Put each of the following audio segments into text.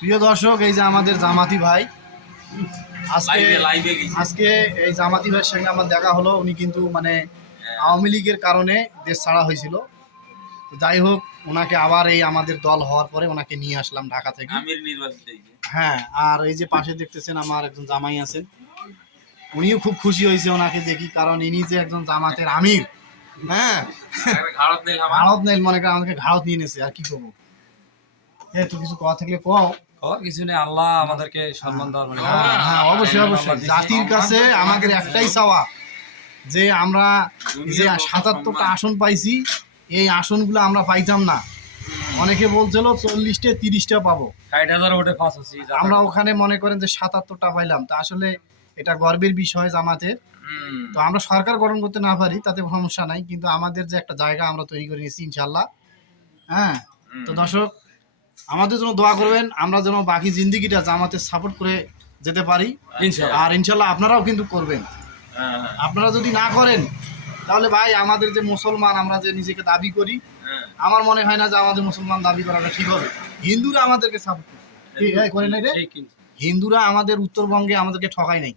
প্রিয় দর্শক, এই যে আমাদের জামাতি ভাই, আজকে এই জামাতি ভাইয়ের সঙ্গে আমার দেখা হলো। উনি কিন্তু মানে আওয়ামী লীগের কারণে দেশ ছাড়া হয়েছিল। যাই হোক, ওনাকে আবার এই আমাদের দল হওয়ার পরে ওনাকে নিয়ে আসলাম ঢাকা থেকে। হ্যাঁ, আর এই যে পাশে দেখতেছেন আমার একজন জামাই আছেন, উনিও খুব খুশি হয়েছে ওনাকে দেখি, কারণ ইনি যে একজন জামাতের আমির। হ্যাঁ, ঘাড়ত নেই মনে করে আমাকে ঘাড়ত নিয়ে নিয়েছে। আর কি করবো, তুই কিছু কথা থাকলে কও। কিছু নেই, আল্লাহ আমাদেরকে সম্মান দেওয়ার মানে হ্যাঁ, অবশ্যই অবশ্যই। জাতির কাছে আমাদের একটাই চাওয়া যে আমরা যে ৭৭টা আসন পাইছি, এই আসনগুলো আমরা পাইতাম না। অনেকে বলছিল 40টা 30টা পাবো, ৬০,০০০ ভোটে পাস হচ্ছি। আমরা ওখানে মনে করেন যে ৭৭টা পাইলাম। তা আসলে এটা গর্বের বিষয় জামাতের। তো আমরা সরকার গঠন করতে না পারি তাতে সমস্যা নাই, কিন্তু আমাদের যে একটা জায়গা আমরা তৈরি করে নিয়েছি ইনশাল্লাহ। হ্যাঁ, তো দর্শক আমাদের জন্য দোয়া করবেন, আমরা যেন বাকি জিন্দিগিটা জামাতের সাপোর্ট করে যেতে পারি। আর ইনশাল্লাহ আপনারাও কিন্তু করবেন। আপনারা যদি না করেন তাহলে ভাই, আমাদের যে মুসলমান আমরা যে নিজেকে দাবি করি, আমার মনে হয় না যে আমাদের মুসলমান দাবি করাটা ঠিক হবে। হিন্দুরা আমাদেরকে সাপোর্ট করে নাই রে, হিন্দুরা আমাদের উত্তরবঙ্গে আমাদেরকে ঠকায় নাই।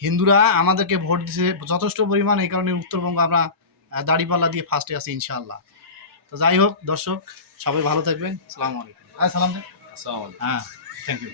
হিন্দুরা আমাদেরকে ভোট দিছে যথেষ্ট পরিমাণ, এই কারণে উত্তরবঙ্গ আমরা দাড়িপাল্লা দিয়ে ফার্স্টে আছি ইনশাআল্লাহ। তো যাই হোক দর্শক, সবাই ভালো থাকবেন। সালাম আলাইকুম। সালাম। হ্যাঁ, থ্যাংক ইউ।